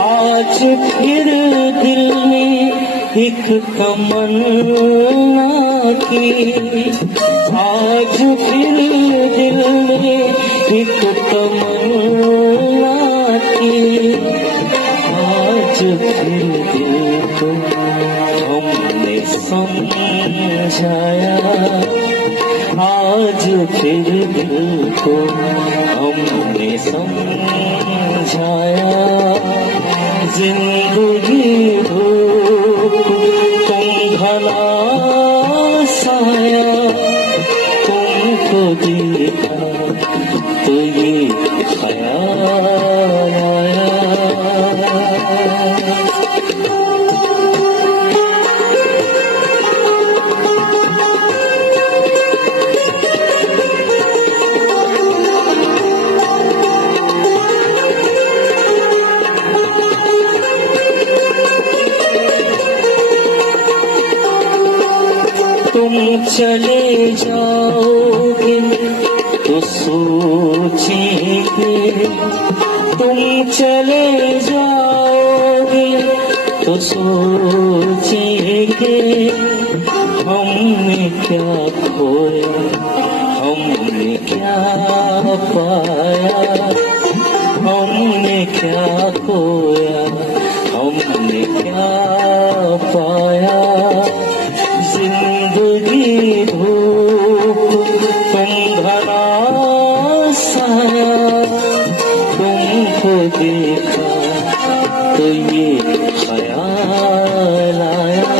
आज फिर दिल में एक तमन्ना की, आज फिर दिल में एक तमन्ना की, आज फिर दिल को हमने समझाया, आज फिर दिल को हमने समझाया। जिंदगी हो तुम भला साया, तुमको देखा तो ये ख्याल आया। तुम चले जाओगे तो सोचेंगे, तुम चले जाओगे तो सोचेंगे, हमने क्या खोया, हमने क्या पाया, हमने क्या खोया, हमने क्या पाया। जिंदगी धूप तुम भला साया, तुमको देखा तो ये ख्याल आया।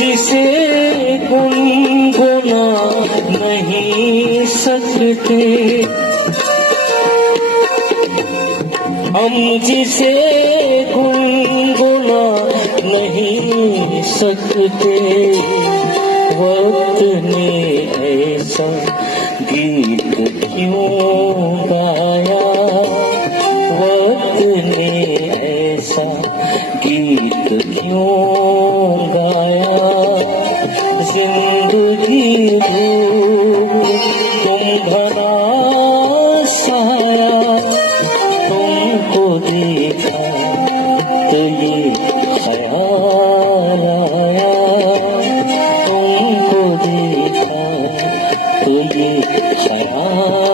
जिसे गुनगुना नहीं सकते, हम जिसे गुनगुना नहीं सकते, वक्त ने ऐसा गीत क्यों गाया, वक्त ने ऐसा गीत क्यों गाया। जिंदगी धूप तुम भला साया, तुमको देखा तो ये ख्याल आया, तुमको देखा तो ये ख्याल